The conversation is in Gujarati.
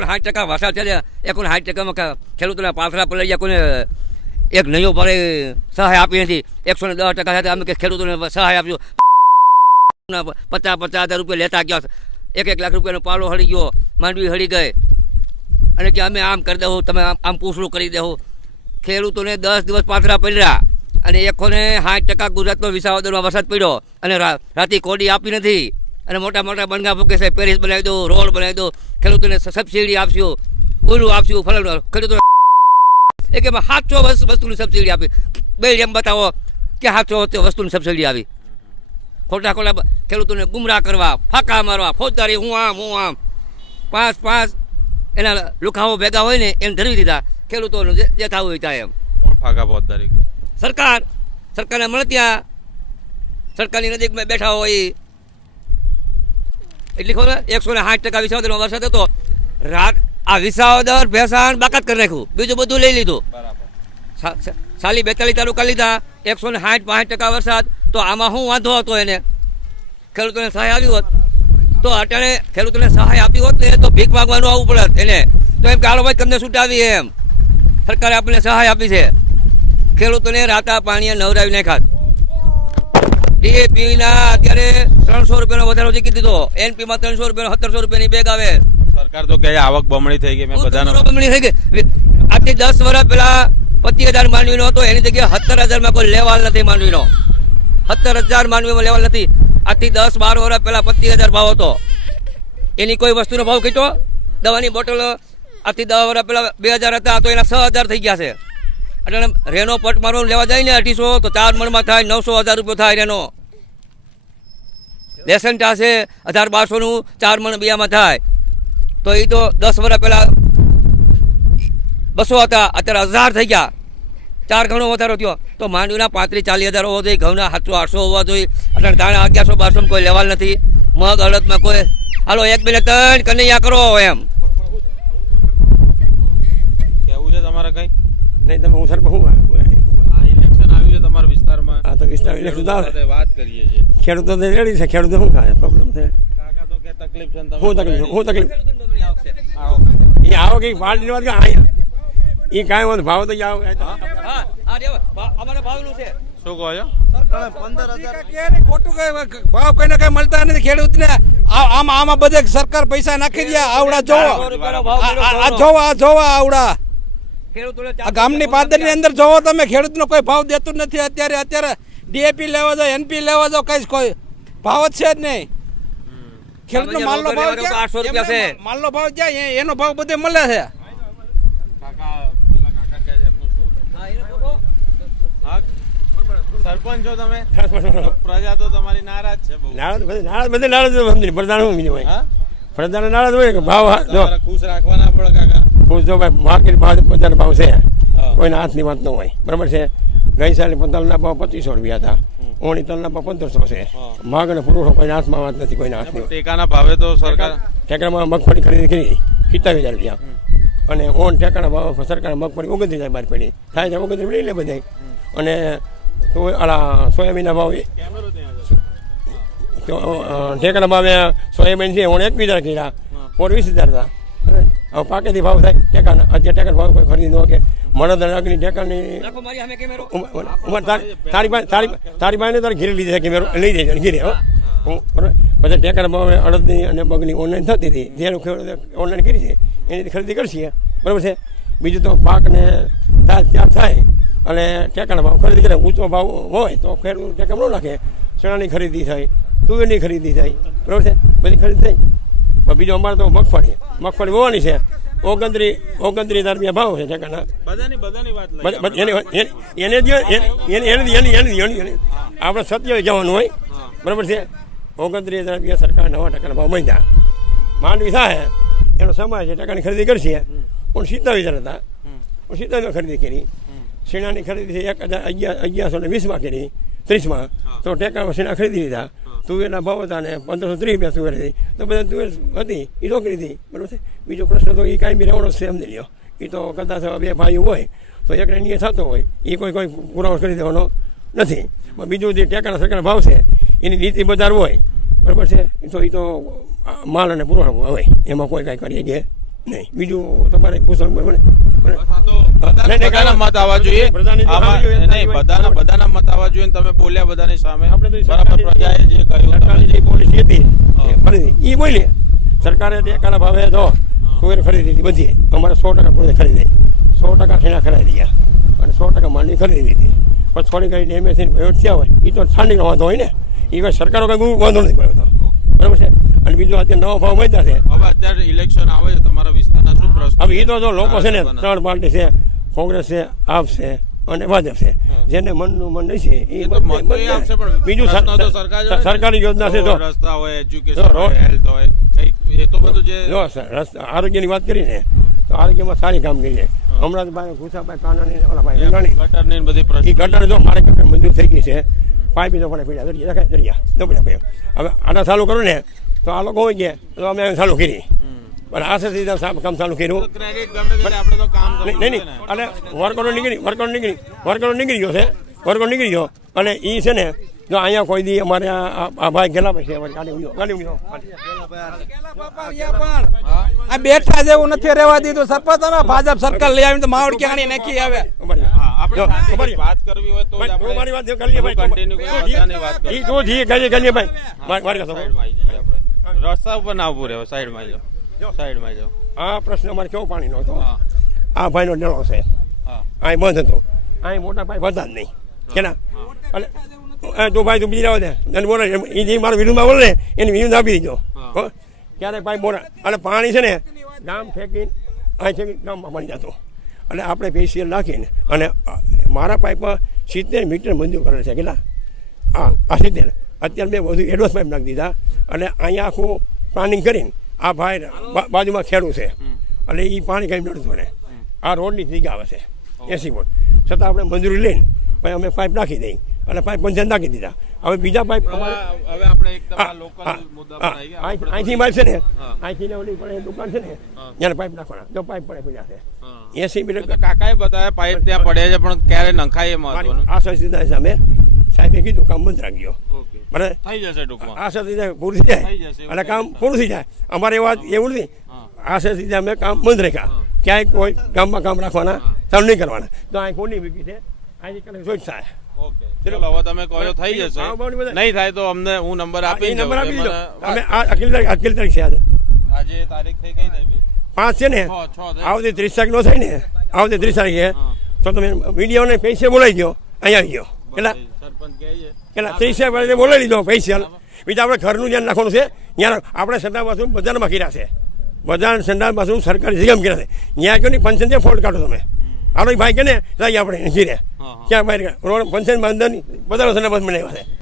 સાઠ ટકા વરસાદ છે. એકુણ સાઠ ટકામાં ખેડૂતોના પાથરા પડી ગયા, કોઈને એક નહીં ભારે સહાય આપી નથી. એકસો ને દસ ટકા સાથે અમે ખેડૂતોને સહાય આપ્યો પચાસ પચાસ હજાર રૂપિયા લેતા ગયા. એક એક લાખ રૂપિયાનો પાલો હળી ગયો. માંડવી હળી ગઈ. અને કે અમે આમ કરી દઉં તમે આમ આમ પૂછડું કરી દઉં ખેડૂતોને દસ દિવસ પાથરા પડ્યા. અને એકોને સાઠ ટકા ગુજરાતનો વિસાવદરમાં વરસાદ પડ્યો. અને રાતે કોડી આપી નથી. અને મોટા મોટા બનગા ફૂકે છે પેરિસ બનાવી દો રોડ બનાવી દો ખેડૂતોને સબસિડી આપશું ઓલું આપશું ફલાણું ખેડૂતો એક એમાં સાતસો વસ્તુની સબસિડી આપી. બે એમ બતાવો કે સાતસો વસ્તુની સબસિડી આવી ખોટા ખોટા ખેડૂતોને ગુમરાહ કરવા ફાંકા મારવા ફોજદારી હું આમ હું આમ. પાંચ પાંચ એના લુખાઓ ભેગા હોય ને એમ ધરવી દીધા. ખેડૂતોનું જે થવું હોય થાય એમ. ફાંકા ફોજદારી સરકાર સરકારને મળે ત્યાં સરકારની નજીકમાં બેઠા હોય. એટલી ખબર એકસો ને સાઠ ટકા વિસાવદર વરસાદ હતો. રાત આ વિસાવદર ભેસાણ બાકાત કરી નાખ્યું. બીજું બધું લઈ લીધું. સાલી બેતાલીસ તાલુકા લીધા. એકસો ને સાઠ પાંઠ ટકા વરસાદ. તો આમાં શું વાંધો હતો એને? ખેડૂતોને સહાય આવી હોત. તો અટાણે ખેડૂતોને સહાય આપી હોત ને તો ભીખ માગવાનું આવવું પડત એને. તો એમ કે હાલો ભાઈ તમને છૂટ આવી એમ. સરકારે આપણને સહાય આપી છે. ખેડૂતોને રાતા પાણીએ નવરાવી નાખાત ડીએપી ના અત્યારે ત્રણસો રૂપિયાનો વધારો જીકી દીધો એનપી માં ત્રણસો રૂપિયા સત્તરસો રૂપિયાની બેગ આવે. સરકાર તો કહે આવક બમણી થઈ ગઈ મેં બધાને બમણી થઈ ગઈ. આજથી દસ વર્ષ પહેલા પચીસ હજાર માંડવીનો હતો એની જગ્યાએ સત્તર હજારમાં કોઈ લેવાલ નથી માંડવીનો સત્તર હજાર માંડવીમાં લેવાલ નથી. આજથી દસ બાર વર્ષ પહેલા પચીસ હજાર ભાવ હતો. એની કોઈ વસ્તુનો ભાવ કીધો દવાની બોટલ આજથી દસ વર્ષ પહેલા બે હજાર હતા તો એના છ હજાર થઈ ગયા છે. એટલે રેનો પટ મારવાનું લેવા જાય ને અઢીસો, તો ચાર મણમાં થાય, નવસો હજાર રૂપિયો થાય રેનો. લેસન્ટા છે હજાર બારસોનું ચાર મણ બિયામાં થાય. તો એ તો દસ વર્ષ પહેલાં બસો હતા, અત્યારે હજાર થઈ ગયા. ચાર ઘણો વધારો થયો. તો માંડવીના પાંત્રીસ ચાલીસ હજાર હોવા જોઈએ, ઘઉંના સાતસો, આઠસો હોવા જોઈએ. અત્યારે દાણા અગિયારસો, બારસોમાં કોઈ લેવાલ નથી. મગ અડદમાં કોઈ હાલો, એક બે ત્રણ કનૈયા કરો એમ કેવું છે તમારે કઈ નહીં તમે હું સરપંચ હું ઇલેક્શન આવ્યું છે તમારા વિસ્તારમાં. આ તો વિસ્તાર ઇલેક્શન આવે. વાત કરીએ છીએ. ખેડૂતો રેડી છે ખેડૂતો શું ખાય? પ્રોબ્લેમ છે. કાકા તો કે તકલીફ છે ને તકલીફ શું તકલીફ એ આવો. કે પાર્ટીની વાત કે અહીંયા એ કાંઈ વાંધો ભાવ તો આવો હા હા અમારે ભાવનું છે. શું કહો છો? ખોટું કઈ ભાવ કઈને કઈ મળતા નથી ખેડૂતને. આ- આમાં આમાં બધે સરકાર પૈસા નાખી દે આવડા જોવા. જોવા આ-. જોવો આ જોવો આવડા. આ ગામની પાદરની અંદર જોવો તમે ખેડૂતનો કોઈ ભાવ દેતું નથી. અત્યારે અત્યારે ડીએપી લેવા જાવ એનપી લેવા જાવ કઈ કોઈ ભાવ જ છે જ નહીં. ખેડૂતનો નો માલનો ભાવ આઠસો લેવા જાવ ક્યાં? 800 રૂપિયા છે. માલનો ભાવ જાય એનો ભાવ બધે મળે છે. કાકા પેલા કાકા કહે છે એમનું શું? હા સરપંચ છો તમે? પ્રજા તો તમારી નારાજ છે નારાજ નારાજ બધે નાળા જ સમજી પ્રધાન હોય? પ્રધાન નાળા હોય ભાવ હા, જો. તમારે ખુશ રાખવાના પડે કાકા. ભાઈ માર્કેટ ભાવ બધાના ભાવ છે. કોઈના હાથની વાત ન હોય. બરાબર છે? ગઈ સાલે તલના ભાવ પચીસો રૂપિયા હતા. ઓણી તલના ભાવ પંદરસો છે. માગ અને પુરુષો કોઈના હાથમાં વાત નથી કોઈના હાથની ટેકાના ભાવે તો સરકાર ઠેકાણામાં મગફળી ખરીદી કરી. સિત્તાવીસ હજાર રૂપિયા. અને ઓન ટેકાના ભાવ સરકાર મગફળી ઓગણત્રીસ હજાર બહાર પડી. થાય છે ઓગણત્રીસ લઈ લે બધા અને તો આલા સોયાબીનના ભાવ તો, ભાવે સોયાબીન છે ઓણ એકવીસ હજાર કર્યા. ઓર વીસ હજાર હતા. હવે પાકેથી ભાવ થાય. ટેકાના અત્યારે ઠેકાના ભાવ કોઈ ખરીદી ન કે મળદ અને અગ્નિ ઉમ- ઉમર તારી પાસે તારી તારી પાસે તારે ઘીરે લીધી છે કેમેરો. લઈ જાય ઘીરે હો. બરાબર. પછી ટેકાના ભાવે અડદની અને બગની ઓનલાઈન થતી હતી. જેનું ખેડૂત ઓનલાઈન કરી છે. એની ખરીદી કરશે બરાબર છે? બીજું તો પાકને થાય ત્યાર થાય અને ટેકાના ભાવ ખરીદી કરે. ઊંચો ભાવ હોય તો ખેડૂત ટેકા ન નાખે. ચણાની ખરીદી થાય તુવેરની ખરીદી થાય બરાબર છે? બધી ખરીદી થઈ. પણ બીજો અમારે તો મગફળી. મગફળી હોવાની છે. ઓગણત્રીસ ઓગણત્રીસ હજાર રૂપિયા ભાવ છે ટેકાના એને એને આપણે સત્ય જવાનું હોય. બરાબર છે? ઓગણત્રીસ હજાર રૂપિયા સરકાર નવા ટકાના ભાવ મળ્યા માંડવી થાય. એનો સમય છે ટકાની ખરીદી કરશે. પણ સિત્તાવીસ હજાર હતા. પણ સિત્તાવીસ ખરીદી કરી. શીણાની ખરીદી છે એક હજાર અગિયાર અગિયારસો ને વીસમાં કરી. ત્રીસમાં. તો ટેકા શીણા ખરીદી લીધા. તુવેરના ભાવ હતા ને પંદરસો ત્રીસ રૂપિયા તુવેર હતી તો બધા તુવેર હતી એ રોકી હતી બરાબર છે? બીજો પ્રશ્ન તો એ કાંઈ બી રહેવાનો છે સમજી લ્યો. એ તો કદાચ બે ભાઈ હોય તો એકને નિયે થતો હોય એ કોઈ કોઈ પુરાવો કરી દેવાનો નથી. પણ બીજું જે ટેકાના સરકારના ભાવ છે એની નીતિ બજાર હોય બરાબર છે? એ તો એ તો માલ અને પુરવઠો હોય. એમાં કોઈ કાંઈ કરીએ કે નહીં. બીજું તમારે કુશળ તો બધાના- નહીં, નહીં, બધાના મત આવવા જોઈએ. બધાની જો આમાં આવવા જોઈએ, નહીં બધાના બધાના મત આવવા જોઈએ તમે બોલ્યા બધાની સામે. બરાબર પ્રજાએ જે કહ્યું સરકારની જે પોલિસી હતી હા. એ બોલી સરકારે ટેકાના ભાવે તો તુવેર ખરીદી હતી બધી અમારે સો ટકા તુવેર ખરીદી સો ટકા ઠેણા ખરીદી ગયા અને સો ટકા માંડવી ખરીદી હતી પણ થોડી ઘણી ડેમેજ થઈને વહીવટ થયા હોય એ તો વાંધો હોય ને એ કોઈ સરકારો કંઈ વાંધો નથી પડ્યો બરાબર છે? અને બીજું આજે નવો ભાવ મળ્યા છે. હવે અત્યારે ઇલેક્શન આવે છે તમારા વિસ્તારના શું પ્રશ્ન હવે એ તો જો લોકો છે ને ત્રણ પાર્ટી છે કોંગ્રેસ છે આપ અને ભાજપ છે જેને મનનું મન નહીં છે એ આપશે બીજું પ્રશ્નો સરકાર યોજના છે તો. રસ્તા હોય એજ્યુકેશન હોય હેલ્થ હોય એ તો બધું જે જો રસ્તા આરોગ્યની વાત કરીને તો આરોગ્યમાં સારી કામગીરી છે હમણાં ભાઈ ઘુસાભાઈ કાનાની ઓલા ભાઈ રીંગાણી ગટરની બધી એ ગટર જો મારે ગટર મંજૂર થઈ ગઈ છે પાઇપ તો પડે પડ્યા દરિયા દરિયા પડ્યા હવે આટા ચાલુ કરો ને તો આ લોકો હોય ગયા તો અમે ચાલુ કરી પણ આ સાથે કામ ચાલુ કર્યું. ક્રેડિટ ગમે તે આપણે તો કામ કરવું નહીં નહીં. અને વર્કરો નીકળી વર્કરો નીકળી વર્કરો નીકળી ગયો છે. વર્કરો નીકળી ગયો. અને એ છે ને જો અહીંયા કોઈ દી અમારે આ ભાઈ ગેલા પછી અમારે ગાડી ઉડ્યો ગાડી ઉડ્યો. આ બેઠા જેવું નથી રહેવા દીધું. સરપંચ તમે ભાજપ સરકાર લઈ આવીને તો માવડ ક્યાંની નાખી આવે? જો, વાત કરવી હોય તો જ મારી ભાઈ જી કરીએ કરીએ ભાઈ. રસ્તા ઉપર ના ઉભું રહેવું સાઈડમાં જાઓ. સાઈડમાં જાઓ આ પ્રશ્ન અમારે કેવો પાણીનો હતો? આ ભાઈનો નળો છે. અહીં બંધ હતો. અહીં મોટા ભાઈ બધા જ નહીં. કેના? અને તું ભાઈ તું બીજી આવો દે અને બોલે એ જે મારો વિરુદ્ધમાં બોલે ને એની વિરુદ્ધ આપી દીધો? ક્યારે ભાઈ બોલા અને પાણી છે ને ગામ ફેંકીને અહીં છે ગામમાં મળી જતો. અને આપણે પેશિયલ નાખીને અને મારા પાઇપમાં સિત્તેર મીટર મંજૂર કરેલ છે કેટલા? હા આ સિત્તેર. અત્યારે મેં વધુ એડવાન્સ પાઇપ નાખી દીધા. અને અહીંયા આખું પ્લાનિંગ કરીને આ ભાઈ બાજુમાં ખેડું છે. અને એ પાણી કંઈ નડતું ને આ રોડની જગ્યા આવે છે એસી ફૂટ છતાં આપણે મંજૂરી લઈને પછી અમે પાઇપ નાખી દઈ અને પાઇપ પંચાયત નાખી દીધા. હવે બીજા પાઇપ હવે આપણે અહીંથી માલ છે ને. અહીંથી ને ઓલી પડે દુકાન છે ને. ત્યાં પાઇપ નાખવાના. જો પાઇપ પડે બીજા છે. એસી મીટર કાકાએ બતાવ્યા પાઇપ ત્યાં પડે છે પણ ક્યારે નખાય એ મહત્વનું. આ સંસ્થિતા સામે. સાહેબે કીધું કામ બંધ રાખજો. બરાબર? થઈ જશે આ સંસ્થિતા પૂરું થઈ જાય. અને કામ પૂરું થઈ જાય. અમારે વાત એવું નથી. આ સંસ્થિતા અમે કામ બંધ રાખ્યા. ક્યાંય કોઈ ગામમાં કામ રાખવાના ચાલુ નહીં કરવાના. તો અહીં કોની વીકી છે. અહીં કનેક્ટ જોઈ થાય. ચલો. હવે તમે કહો થઈ જશે. ભાવ ભાવની બધા- નહીં થાય તો અમને હું નંબર આપી નંબર આપી દીધો. અમે આ અખિલ તારીખ અખિલ તારીખ છે આજે. આજે તારીખ થઈ ગઈ ને પાંચ છે ને. આવતી ત્રીસ તારીખ નો થાય ને? આવતી ત્રીસ તારીખે. તો તમે વિડીયોને પૈસે બોલાવી દો અહીંયા આવી ગયો કેટલા? કેટલા ત્રીસે બોલાવી લીધો પૈસા બીજા આપણે ઘરનું ધ્યાન નાખવાનું છે ત્યાં આપણે સંડા બાથરૂમ બજારમાં કર્યા છે. બધા સંડા બાથરૂમ સરકારી જગ્યામાં કર્યા છે. ત્યાં કયો નહીં પંચન ત્યાં ફોલ્ટ કાઢો તમે. હાલો ભાઈ કે ને આપણે ઘીરે. ક્યાં બહાર રોડ પંચાયત બાંધવાની બધા સંડા બાથ બનાવ્યા છે.